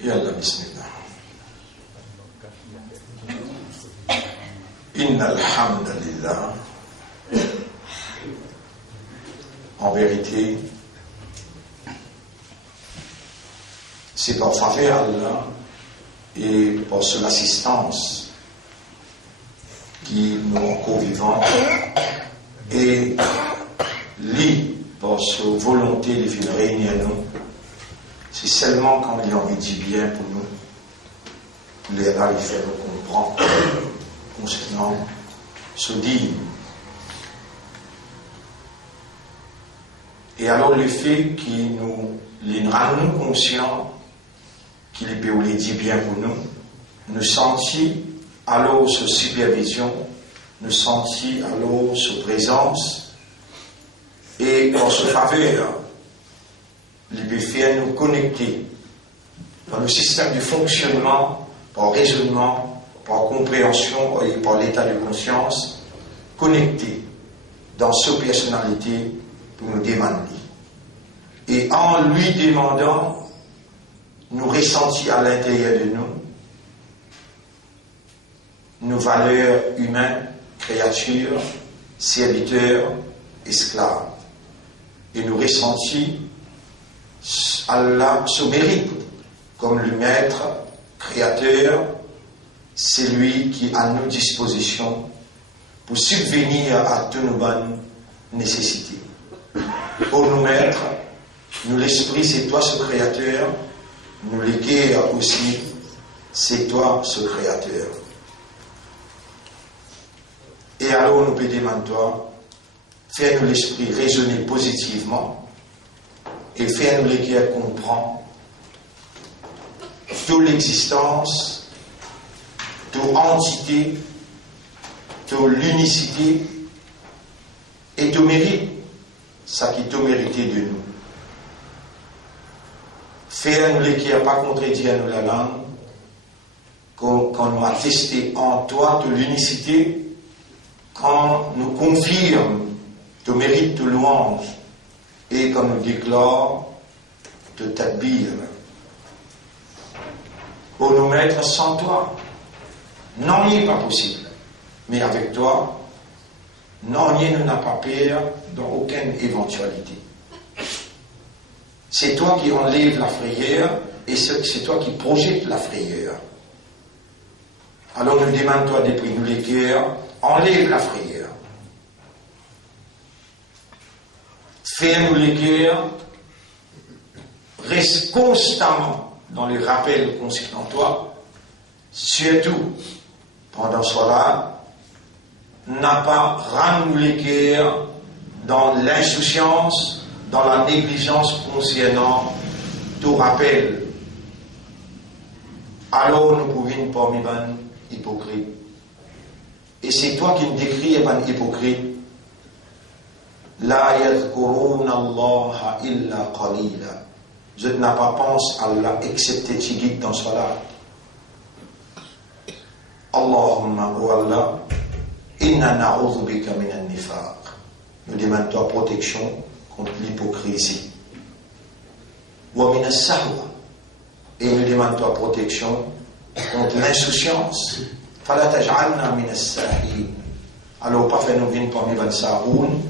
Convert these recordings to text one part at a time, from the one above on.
يلا بسم الله. إن الحمد لله. En vérité, c'est par faveur Allah et par son assistance qui nous encore vivants et lui par sa volonté de faire régner à nous. C'est seulement quand il a envie de dire bien pour nous, il est là, il fait nous comprendre concernant ce dit. Et alors le fait qu'il nous rend nous conscients qu'il peut les dire bien pour nous sentit alors sa supervision, nous sentit alors sa présence et en sa faveur, il peut faire nous connecter dans le système de fonctionnement, par raisonnement, par compréhension et par l'état de conscience, connecter dans sa personnalité pour nous demander. Et en lui demandant, nous ressentir à l'intérieur de nous nos valeurs humaines, créatures, serviteurs, esclaves. Et nous ressentir Allah se mérite comme le maître, créateur, c'est lui qui a nos dispositions pour subvenir à toutes nos bonnes nécessités. Pour nous mettre, nous l'esprit, c'est toi ce créateur, nous l'équerre aussi, c'est toi ce créateur. Et alors nous peut demander toi, fais-nous l'esprit raisonner positivement et fais-nous l'équerre comprendre toute l'existence, toute entité, toute l'unicité et tout mérite, ça qui tout mérité de nous. Fais-nous l'équerre pas contredire nous la langue, quand nous attestons en toi de l'unicité, quand nous confirme ton mérite de louange et quand nous déclare de takbir. Pour nous mettre sans toi, non, il n'est pas possible. Mais avec toi, non, il n'a pas peur dans aucune éventualité. C'est toi qui enlève la frayeur et c'est toi qui projette la frayeur. Alors nous demandons-toi des prix, nous les cœurs, enlève la frayeur. Fais-nous les cœurs, reste constamment dans les rappels concernant toi, surtout pendant cela, n'a pas rendu les cœurs dans l'insouciance, dans la négligence concernant tout rappel. Alors nous pouvons pas être hypocrites. Et c'est toi qui me décris un hypocrite. La yadhkuruna Allah illa qalila. Je n'ai pas pensé à Allah excepté Tigit dans cela. Allahumma wa Allah, inna na'udhu bika min an-nifaq. Nous demandons toi protection contre l'hypocrisie. Wa min as-sahwa. Et nous demandons toi protection contre l'insouciance. Fala taj'alna min as-sahin. Alors pas faire nous venir parmi les sahoun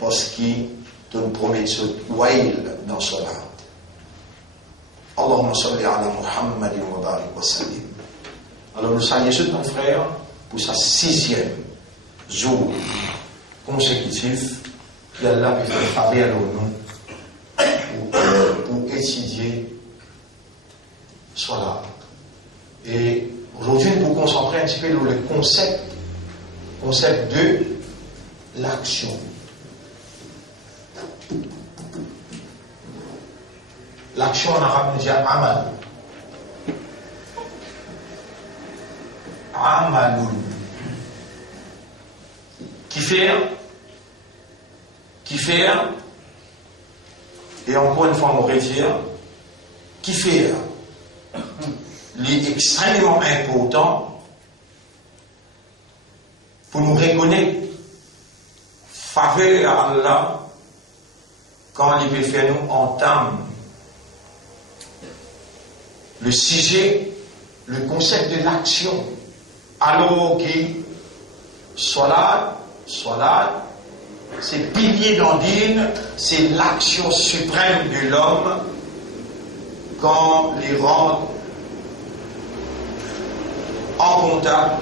parce qu'il nous promet ce wail dans cela. Allahumma salli ala Muhammadin wa barik wa sallim. Alors nous saluons ce ton frère pour sa 6e jour consécutif qu'Allah peut faire faveur à nous pour étudier cela. Et aujourd'hui, nous nous concentrer un petit peu sur le concept de l'action. L'action en arabe nous dit amal. Amaloun. Qui faire, et encore une fois on réfère, qui faire, l'extrêmement important pour nous reconnaître faveur à Allah quand il peut faire nous entendre le sujet, le concept de l'action. Alors que Salat, c'est pilier d'Andine, c'est l'action suprême de l'homme quand les rend en contact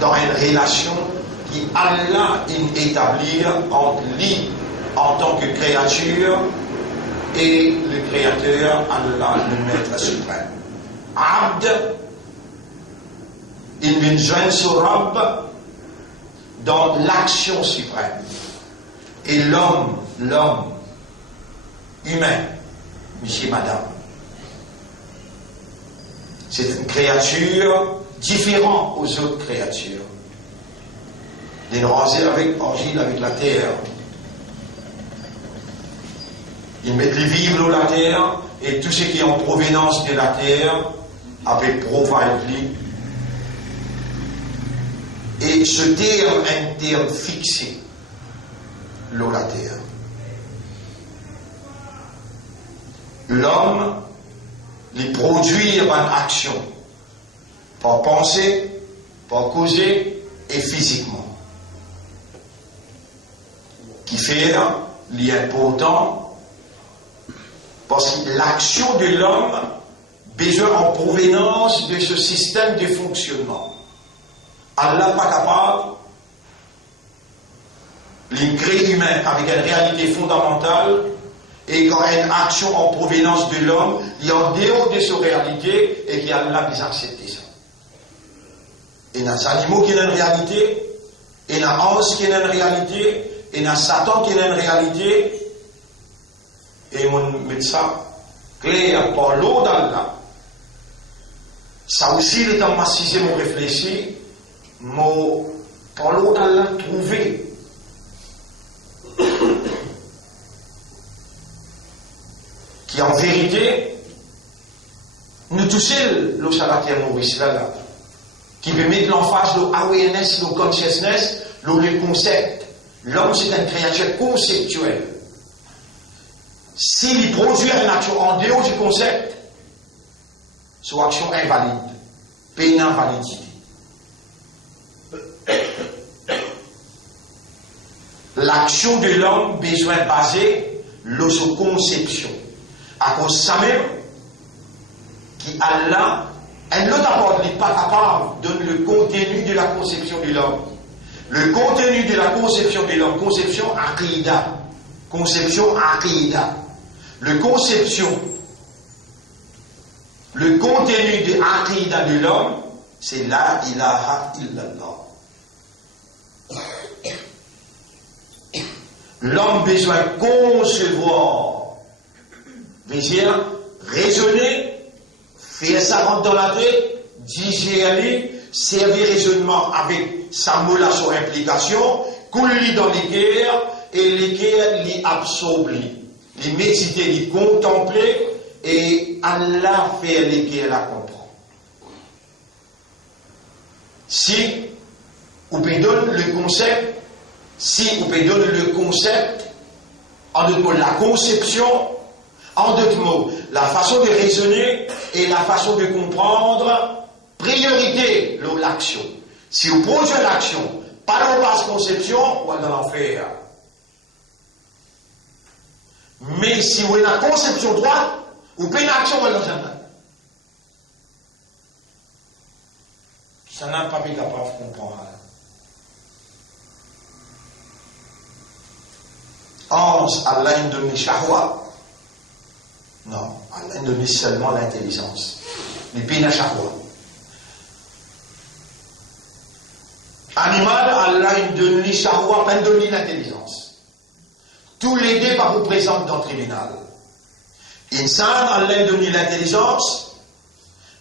dans une relation qui Allah établit entre lui en tant que créature et le créateur, Allah, le maître suprême. Abd, il vient joindre son Rabb dans l'action suprême. Et l'homme humain, monsieur, madame, c'est une créature différente aux autres créatures. Il est rasé avec argile, avec la terre. Ils mettent les vivres dans la terre et tout ce qui est en provenance de la terre avec provide. Et ce terme est un terme fixé, l'eau, la terre. L'homme, il produit une action, par penser, par causer et physiquement. Qui fait l'important, parce que l'action de l'homme besoin en provenance de ce système de fonctionnement. Allah n'est pas capable de créer humain avec une réalité fondamentale et quand une action en provenance de l'homme, il y a en dehors de cette réalité et qu'Allah puisse accepter ça. Il y a des animaux qui ont une réalité, il y a des anges qui ont une réalité, il y a Satan qui a une réalité et mon médecin clair par l'eau d'Allah. Ça aussi, le temps massisé, mon réfléchi, par l'eau d'Allah trouvé. Qui en vérité, nous tous le salatier Maurice là, qui peut mettre l'emphase, le awareness, le consciousness, le concept. L'homme, c'est une créature conceptuelle. S'il produit une action en dehors du concept, son action invalide, péninvalidité. L'action de l'homme besoin basée sur sa conception. À cause de ça même, qui Allah, un autre d'abord n'est pas capable de donner le contenu de la conception de l'homme. Le contenu de la conception de l'homme, conception aqidah. Le contenu de aqidah de l'homme, c'est la ilaha illallah. L'homme besoin concevoir, veut dire raisonner, faire ça rentrer dans la tête, digérer, servir raisonnement avec sa mola son implication, couler dans les guerres, et les guerres les absorber, les méditer, les contempler, et Allah fait les guerres la comprendre. Si vous pouvez donner le concept, en d'autres mots, la conception, en d'autres mots, la façon de raisonner et la façon de comprendre, priorité, l'action. Si vous produisez l'action, pas dans la conception, ou dans l'enfer. Mais si vous avez la conception droite, vous payez l'action ou dans l'enfer. Ça n'a pas été capable de comprendre. Allah a donné shahwa. Non, Allah a donné seulement l'intelligence. Mais pas la shahwa. Animal, Allah a donné shahwa, pas donné l'intelligence. Tous les deux par vous présentent dans le tribunal. Insan, Allah a donné l'intelligence.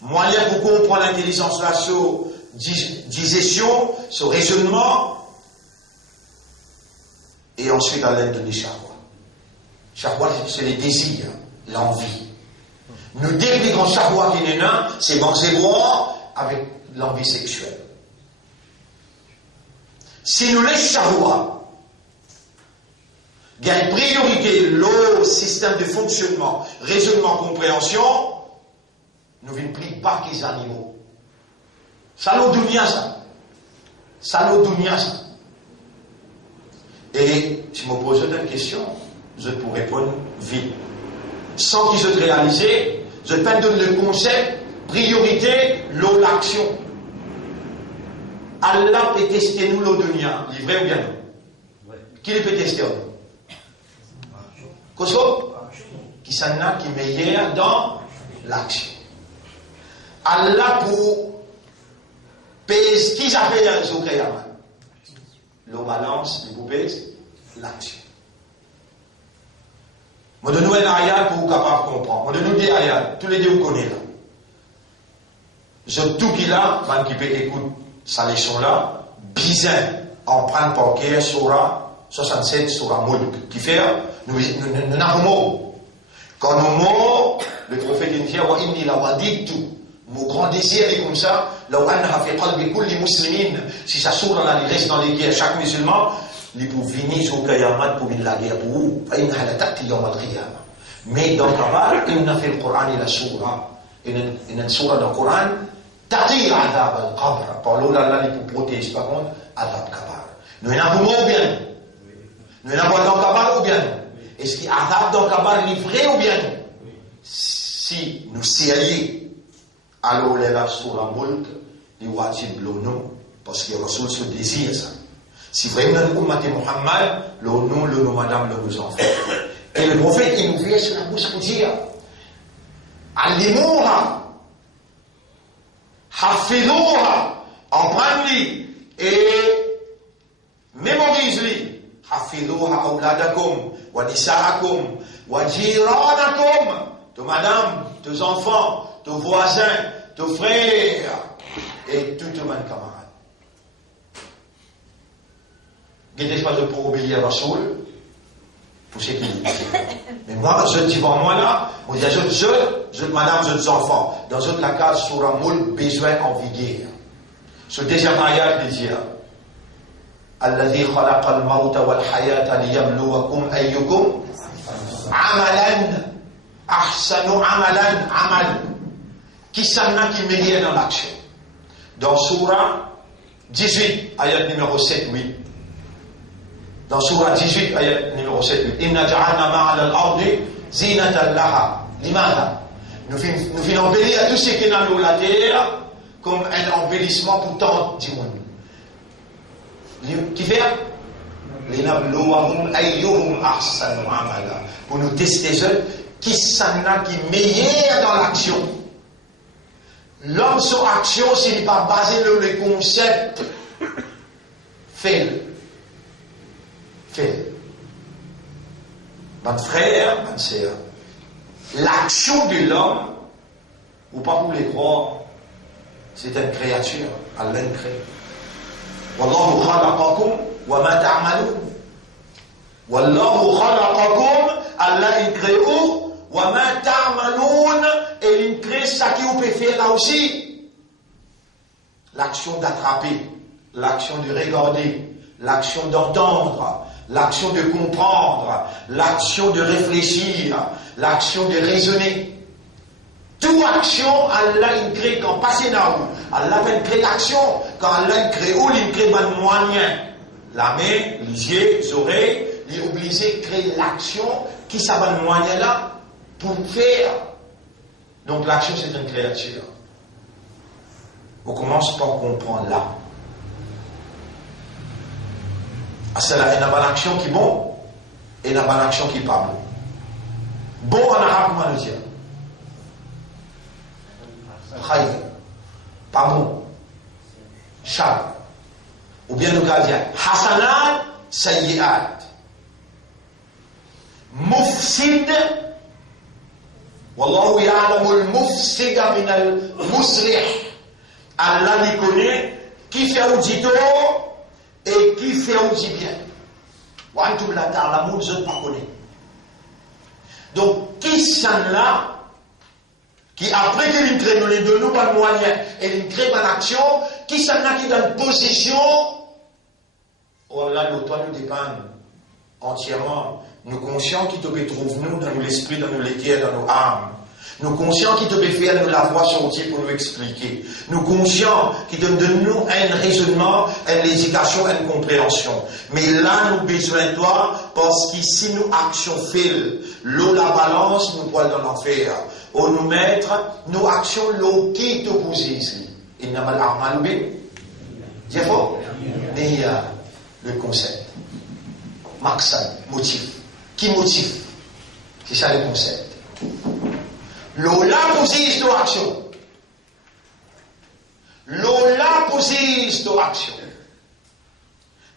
Moyen pour comprendre l'intelligence là, sur digestion, sur raisonnement. Et ensuite, Allah a donné shahwa. Shahwa, c'est les désirs, l'envie. Nous dépliquons shahwa qui est nain, c'est manger boire avec l'envie sexuelle. Si nous laissons shahwa, il y a une priorité, le système de fonctionnement, raisonnement, compréhension, nous ne plus pas que les animaux. Ça nous dunia ça. Ça nous dunia ça. Et si je me pose une question, je peux répondre vite. Sans qu'ils se réalisent, je peux donner le concept, priorité, l'action. Allah peut tester nous le dunia, il est vrai ou bien non? Qui peut tester? Koso? Qui s'en a qui est meilleur dans l'action. Allah pour pèse qui s'appelle un Zoukayama. Le balance, il vous pèse l'action. Je donne un ayat pour vous capable de comprendre. Je donne des ayats, tous les deux vous connaissez là. Je tout qui là, quand qui peut écouter sa leçon là, bizarre, en prendre par cœur, Surah 67, Surah Mulk, qui fait, nous n'avons mot. Quand nous mots, le prophète dit, wa inni la wadidtu. Mon grand désir est comme ça. Si ça s'ouvre dans les restes dans les guerres, chaque musulman, il peut venir au Qayamat pour venir la guerre pour vous. Mais dans le Coran, il a fait le Coran et la Surah. Il y a une Surah dans le Coran, Taqi Adab al-Qabr. Par là, il peut protéger, par contre, Adab Kabar. Nous n'avons pas ou bien? Nous n'avons pas dans le Kabar ou bien? Est-ce qu'il y a Adab dans le Kabar livré ou bien? Si nous serions, alors les vaches sur la Mulk, les wajib l'onom, parce que le Rasoul se désire ça. Si vraiment nous ummati Muhammad, l'onom, l'onom, madame, l'onom, enfants. Et le prophète, il nous vient sur la bouche pour dire, Alimouha, Hafidouha, empruntez-les et mémorisez-les. Hafidouha awladakum, wa nisa'akum, wa jiranakum, de madame, de enfants, de voisins, de frères et tout le monde camarade. N'était pas de pour obéir à Rasoul, pour ce qu'il dit. Mais moi, je dis devant moi là, on dit, madame, je enfants, dans toute la case sur un moule besoin en vigueur. Ce deuxième ayat il dit, Alladhi khalaqa al-mawta wal-hayata liyabluwakum ayyukum amalan ahsanu amalan amal. Qui s'en a qui meilleur dans l'action. Dans Surah 18, ayat numéro 7-8. Dans Surah 18, ayat numéro 7-8. Inna ja'alna ma'ala al-ardi zinatan laha. Limada. Nous finissons embellir tout ce qui est dans la terre comme un embellissement pour tant du monde. Qui fait? Linabluwahum ayyuhum ahsanu amala. Pour nous tester seuls, qui s'en a qui meilleur dans l'action. L'homme sur action, s'il n'est pas basé sur les concepts, fait-le. Fait-le. Votre frère, votre sœur, l'action de l'homme, ou pas pour les croire, c'est une créature, Allah crée. Wallahu khalaqakum wa ma ta'malun. Wallahu khalaqakum, Allah crée où? Wa ma ta'malun, et il crée ça qui vous peut faire là aussi. L'action d'attraper, l'action de regarder, l'action d'entendre, l'action de comprendre, l'action de réfléchir, l'action de raisonner. Toute action, Allah il crée quand passer là où. Allah il crée l'action. Quand Allah il crée où, il crée un moyen. La main, les yeux, les oreilles, il est obligé de créer l'action qui ça va le moyen là pour faire. Donc l'action c'est une créature. On commence par comprendre là. C'est là, il n'y a pas d'action qui est bon, et il n'y a pas d'action qui n'est pas bon. Bon en arabe, comment le dire? Khayr. Pas bon. Shar. Ou bien nous allons dire Hasanat, Sayyi'at. Mufsid. Wallahu ya'lamu al-mufsida min al-muslih. Allah les connaît qui fait audito et qui fait aussi bien. Wa antum la ta'lamun, je ne pas connais. Donc, qui sont là, qui après qu'il crée nous les deux nous pas de moyens et il crée une action, qui sont là qui donne position, oh là, le toi nous dépend. entièrement. Nous conscients qui te retrouvent nous dans l'esprit, dans nos cœurs, dans nos âmes. Nous conscients qui te faire nous la voix sortir pour nous expliquer. Nous conscients qui te donnent nous un raisonnement, une éducation, une compréhension. Mais là, nous besoin de toi, parce qu'ici, nous action fil. L'eau, la balance, nous poils dans l'enfer. Au nous mettre, nos actions, l'eau qui te pose ici. Il n'y a pas l'arme Dis fort. Mais le concept. Maxime, motif. Qui motive? C'est ça le concept. L'eau là posise ton action. L'eau là posise ton action.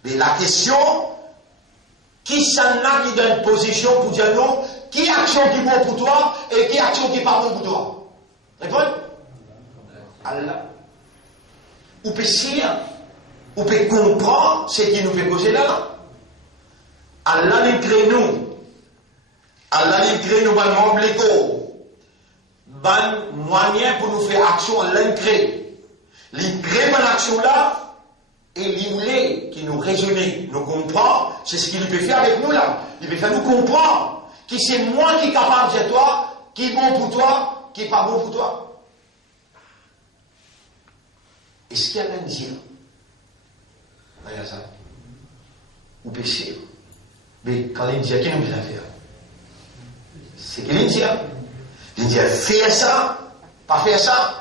Mais la question, qui s'en a qui donne position pour dire non, qui action qui est bon pour toi et qui action qui n'est pas bon pour toi? Répondez? Allah. Ou peut dire, ou peut comprendre ce qui nous fait causer là. Allah nous crée nous. Allah nous crée nous par membre légaux. Ban moyen pour nous faire action en l'encré. L'encré dans l'action là, et l'imlé qui nous raisonne, nous comprend, c'est ce qu'il peut faire avec nous là. Il peut faire nous comprendre que c'est moi qui est capable de toi, qui est bon pour toi, qui n'est pas bon pour toi. Est-ce qu'il y a un dire? Regarde ça. Ou péché. Mais quand il dit, qui nous vient faire? C'est qu'il dit. Il dit, fais ça, pas faire ça.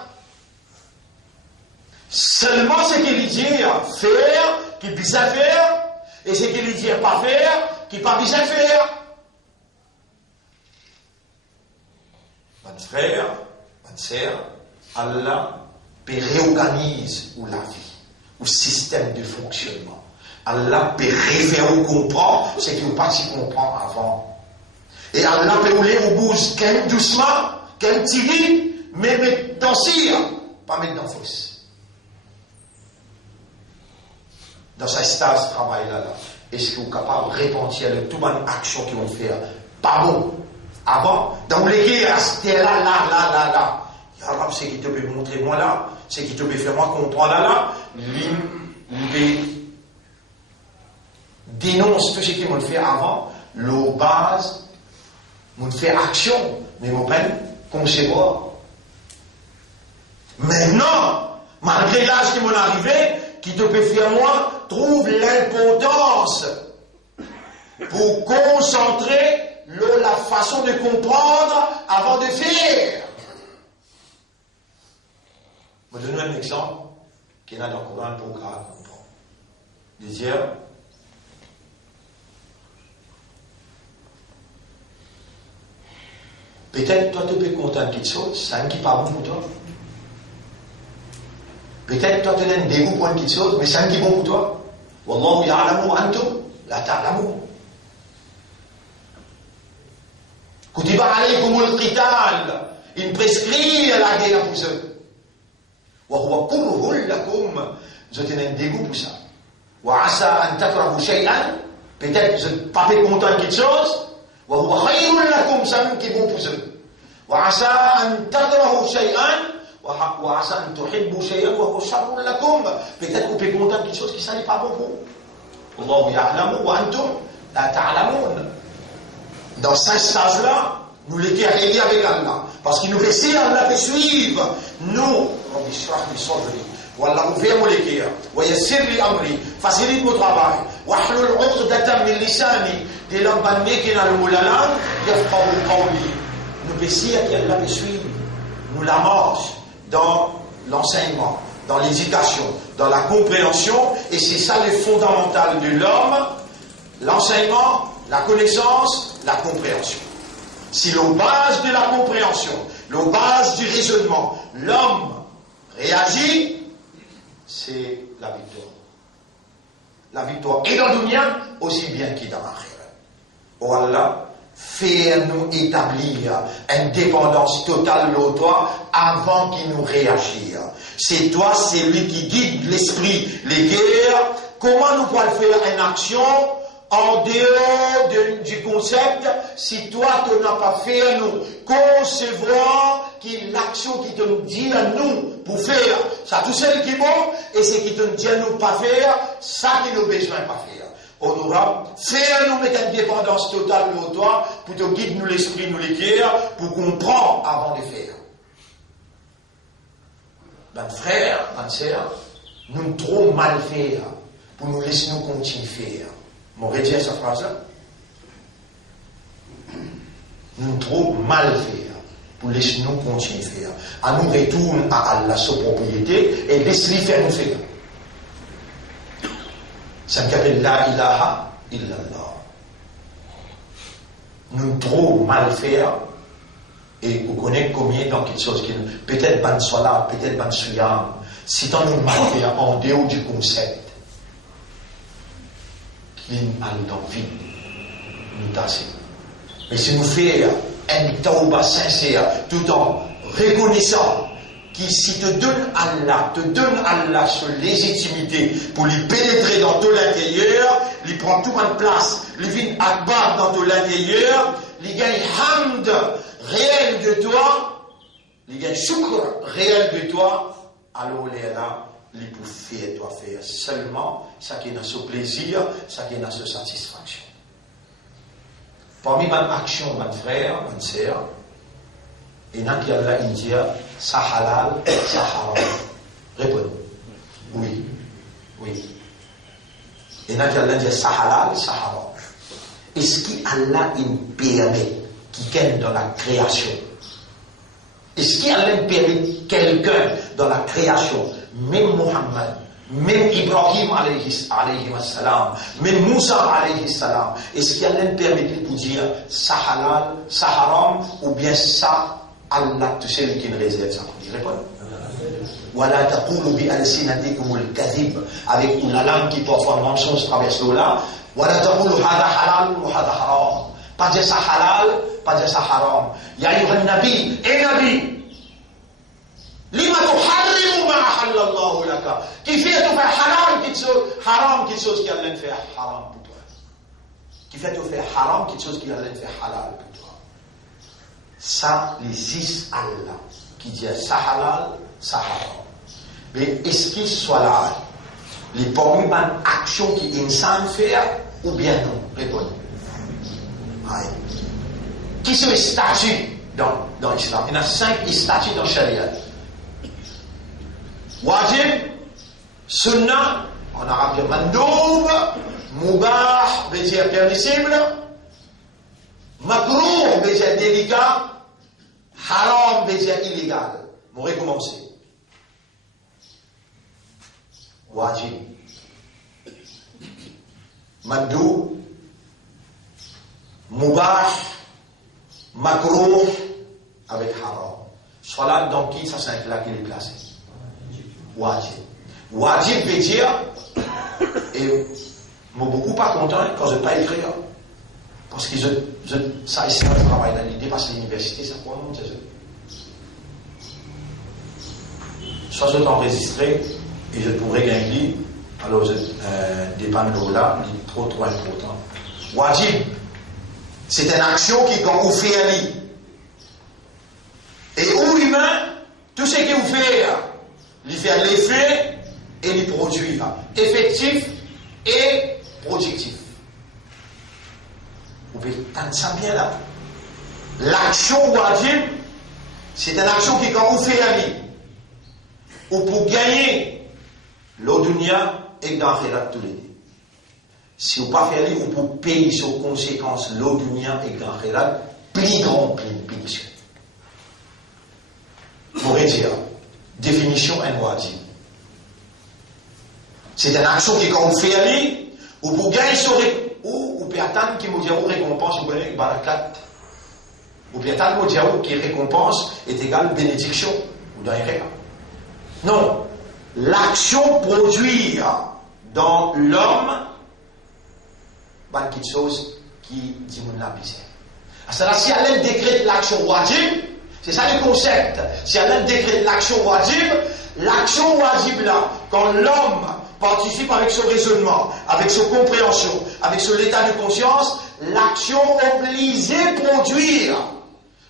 Seulement ce qu'il dit, faire, qu'il puisse faire, et ce qu'il dit, pas faire, qu'il pas puisse faire. Mon frère, ma sœur, Allah réorganise ou la vie, ou système de fonctionnement. Allah peut référer ou comprendre ce qu'il n'a pas si comprend avant. Et Allah peut rouler au bout, qu'un doucement, qu'un tiré, mais mettre dans cire, pas mettre dans fausse. Dans ce stage de travail-là, est-ce que vous êtes capable de répondre à toute bonne action qu'ils vont faire? Pas bon. Avant, dans les guerres, c'était là. Allah, c'est qui te peut montrer moi là, c'est qui te peut faire moi comprendre là. Lui, dénonce tout ce qu'ils vont faire avant, leur base, on fait action, mais on peut concevoir. Maintenant, malgré l'âge qui m'en arrivé, qui te peut faire moi, trouve l'importance pour concentrer la façon de comprendre avant de faire. Je vais vous donner un exemple qui est dans le Coran pour comprendre. De dire, peut-être toi tu peux content de quelque chose, c'est un qui n'est pas bon pour toi. Peut-être toi tu as un dégoût pour quelque chose, mais c'est un qui est bon pour toi. Wallahu ya'lamu antum la ta'lamun. Kutiba alaykumul qital. Il prescrit la guerre pour eux. Wa huwa kurhun lakum. Vous avez un dégoût pour ça. Wa asa an takrahu shay'an. Peut-être vous n'êtes pas content de quelque chose. وهو خير لكم سمك بوبوزن وعسى أن تكرهوا شيئا وعسى أن تحبوا شيئا وهو شر لكم. Peut-être que vous pouvez content de quelque chose qui n'est pas bon pour vous. الله يعلم وأنتم لا تعلمون. Dans ce stage-là, nous l'étions reliés avec Allah. Parce qu'il nous fait si Allah fait suivre. Nous, on dit ça, ils sont venus. Wallah, ouvert mon cœur. ويسر لي أمري. Facilite mon travail. واحلل عقدة من لساني. Dès l'homme banné qui est dans le mot la langue, nous baissons à qui Allah peut suivre. Nous la marche dans l'enseignement, dans l'éducation, dans la compréhension, et c'est ça le fondamental de l'homme, l'enseignement, la connaissance, la compréhension. Si la base de la compréhension, la base du raisonnement, l'homme réagit, c'est la victoire. La victoire est dans le dunya aussi bien qu'il dans l'akhirah. Oh Allah, fais-nous établir une dépendance totale de toi avant qu'il nous réagisse. C'est toi, c'est lui qui guide l'esprit, les guerres. Comment nous pouvons faire une action en dehors du concept si toi tu n'as pas fait nous concevoir l'action qui te dit à nous pour faire ça tout seul qui est bon et ce qui te dit à nous pas faire ça qui nous besoin pas faire. honorable, faire nous mettre une dépendance totale pour toi, pour te guider nous l'esprit, nous l'écrire, pour comprendre avant de faire. Ben frère, ben sœur, nous trop mal faire, pour nous laisser nous continuer faire. M'en redire cette phrase-là? Nous trop mal faire, pour laisser nous continuer faire. À nous retourne à Allah sa propriété, et laisse-lui faire nous faire. Ça s'appelle la ilaha illallah. Nous trop mal faire, et vous connaissez combien dans quelque chose qui peut-être ban sola, peut-être ban suyam, si on nous mal faire en dehors du concept, qui a dans vie, nous tasser. Mais si nous faisons un tauba sincère, tout en reconnaissant qui, si te donne Allah sa légitimité pour lui pénétrer dans tout l'intérieur, lui prend tout en place, lui vient akbar dans tout l'intérieur, lui gagne hamd réel de toi, lui gagne shukr réel de toi, alors là, lui pour faire toi faire seulement ça qui est dans ce plaisir, ça qui est dans ce satisfaction. Parmi mes actions, mes frères, mes sœurs, et dans qui Allah dit ça halal, ça haram. Répondez. Oui. Oui. Et dans qui Allah dit ça halal, ça haram. Est-ce qu'Allah permet quelqu'un dans la création? Est-ce qu'Allah permet quelqu'un dans la création, même Muhammad, même Ibrahim alayhi salam, même Moussa alayhi salam, est-ce qu'Allah permet de dire ça halal, ça haram, ou bien ça Allah, tu sais qui réserve ça? Il répond. Wala taqulu bi alsinatikum al-kadhib, avec la langue qui parfois mensonge traverse l'eau-là. Wala taqulu hada halal ou hada haram. Pas dire ça halal, pas dire ça haram. Ya ayyuhan nabi, et nabi, lima tuharrimu ma ahallallahu laka. Qui fait tout faire halal, qui chose haram, qui chose qui Allah fait haram pour toi. Qui fait tout faire haram, qui chose qui Allah fait halal pour toi. Ça, les 6 Allah qui dit ça halal, ça haram. Mais est-ce qu'il soit là, les parmi les actions qui insan faire, ou bien non? Répondez. Ouais. Qui sont les statuts dans l'islam? Il y en a 5 statuts dans le Sharia. Wajib, sunnah, en arabe, mandoub, mubah, veut dire permissible, makrouh, veut dire délicat, haram, veut dire illégal. On va recommencer. Wajib, mandoub, mubah, makrouh, avec haram. Soit là, dans qui ça c'est là qu'il est placé? Wajib. Wajib veut dire, et je suis beaucoup pas content quand je ne pas écrire. Parce que ça ici, je travaille dans l'idée, parce que l'université, ça quoi, non, soit je t'enregistrer et je pourrais gagner, alors je dépend de là, il est trop important. Wajib, c'est une action qui, quand vous faites, et où humain, tout ce que vous faites, il fait l'effet et il produit, effectif et productif. Vous pouvez entendre ça bien là. L'action wajib, c'est une action qui, quand vous faites, ou pour gagner l'eau dunya et dans la tous les deux. Si vous ne pas faire ou pour payer sur conséquences l'eau dunya et dans la plus grand, plus monsieur. Pour dire, définition un wajib. C'est une action qui, quand vous faites, ou pour gagner sur ou peut attendre qui vous dit récompense, vous connaissez barakat. Ou peut attendre qui récompense est égale bénédiction. Ou dans les non. L'action produire dans l'homme quelque chose qui diminue la misère. C'est-à-dire, si elle décrète l'action wajib, c'est ça le concept. Si elle décrète l'action wajib là, quand l'homme participe avec son raisonnement, avec son compréhension, avec son état de conscience, l'action obligée produire.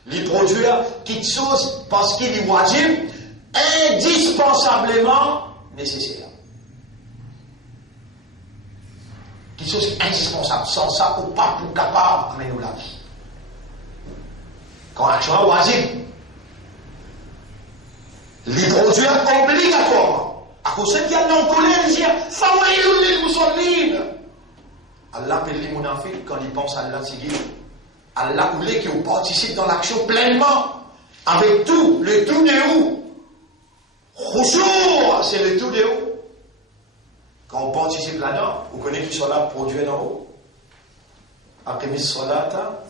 Les produire quelque chose parce qu'il est wajib, indispensablement nécessaire. Quelque chose indispensable. Sans ça, ou pas pour capable, mais nous la vie. Quand action est wajib, les produits obligatoirement. À cause de ce qu'il y a dans le colère, il dit, Fawaïlou lil musallin. Allah appelle les munafiq quand ils pensent à Allah, c'est Allah voulait qu'ils participent dans l'action pleinement, avec tout, le tout de où. Khushu', c'est le tout de où. Quand on participe là-dedans, vous connaissez qu'ils sont là pour produire d'en haut. Aqimis salata.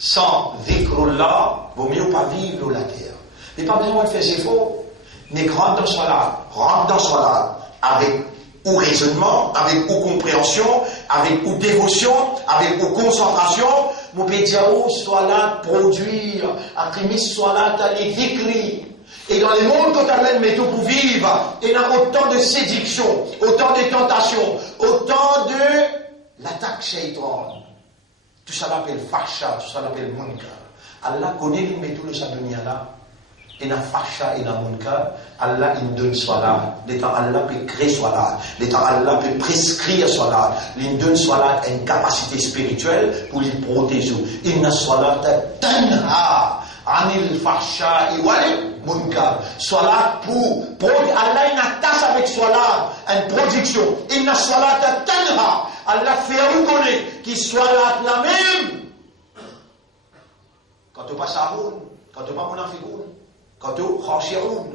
Sans dhikrullah, vaut mieux pas vivre la terre. Mais pas besoin de faire ses faux. Mais rentre dans salat, avec ou raisonnement, avec ou compréhension, avec ou dévotion, avec ou concentration. Mon pédiao, salat, produire, aqimis salata, les dhikri. Et dans les mondes que tu amènes, mais tout pour vivre, il y a autant de séduction, autant de tentations, autant de l'attaque shaitan. Tout ça l'appelle facha, tout ça l'appelle munkar. Allah connaît les méthodes de sa dunya là. Il y a facha et il y a munkar. Allah il donne salat. L'état Allah peut créer salat. L'état Allah peut prescrire salat. Il donne salat une capacité spirituelle pour les protéger. Inna salata tanha anil facha wal munkar. Salat pour Allah il attache avec salat une production. Inna salata tanha. Allah fait reconnaître qu'il soit là la même. Quand tu passes à Haroun, quand tu passes à Monafigoun, quand tu Khashiroun,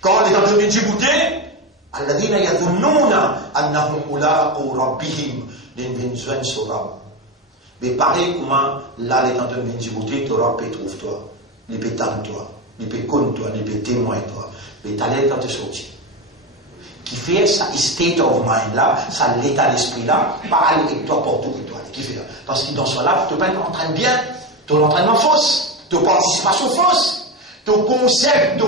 quand les gens de Djibouti, Alladina yadhunnuna annahum mulaqu rabbihim l'invention sera. Mais pareil comment là les gens de Djibouti, tu auras peut trouver toi, les peut toi, les peut connaître toi, les peut témoigner toi, les talents quand tu sortis. Qui fait ça state of mind là, ça l'état d'esprit là, pas aller avec toi pour tout et toi. Qui fait parce que dans ce là, tu ne t'entraînes bien, ton entraînement fausse, ton participation fausse, ton concept.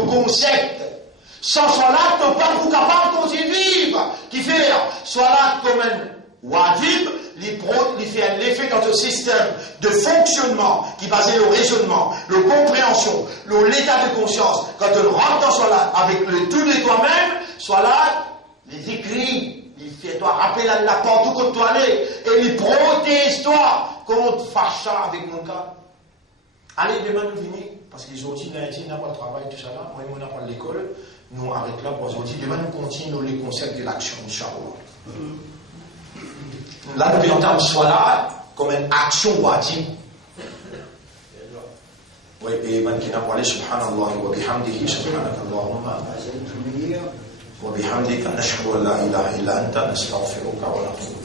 Sans soit là, tu n'es pas pour capable de continuer de vivre. Qui fait soit là comme un wajib, il fait l'effet dans ton système de fonctionnement qui est basé sur le raisonnement, la compréhension, l'état de conscience. Quand tu rentres dans soit là avec le tout de toi-même, soit là, les écrits, il fait toi rappeler la porte où contre toi aller, et il protège toi contre facha avec mon cas. Allez, demain nous venons, parce qu'ils ont dit, lundi, n'a pas de travail, tout ça là, moi, on n'a pas de l'école, nous arrêtons là pour aujourd'hui, demain nous continuons les concepts de l'action, Inch'Allah. Là, nous entendre soit là, comme une action wajib. Oui, et man qui n'a parlé, subhanallah, wa bihamdihi, subhanakallahumma. وبحمدك نشهد أن لا إله إلا أنت نستغفرك ونتوب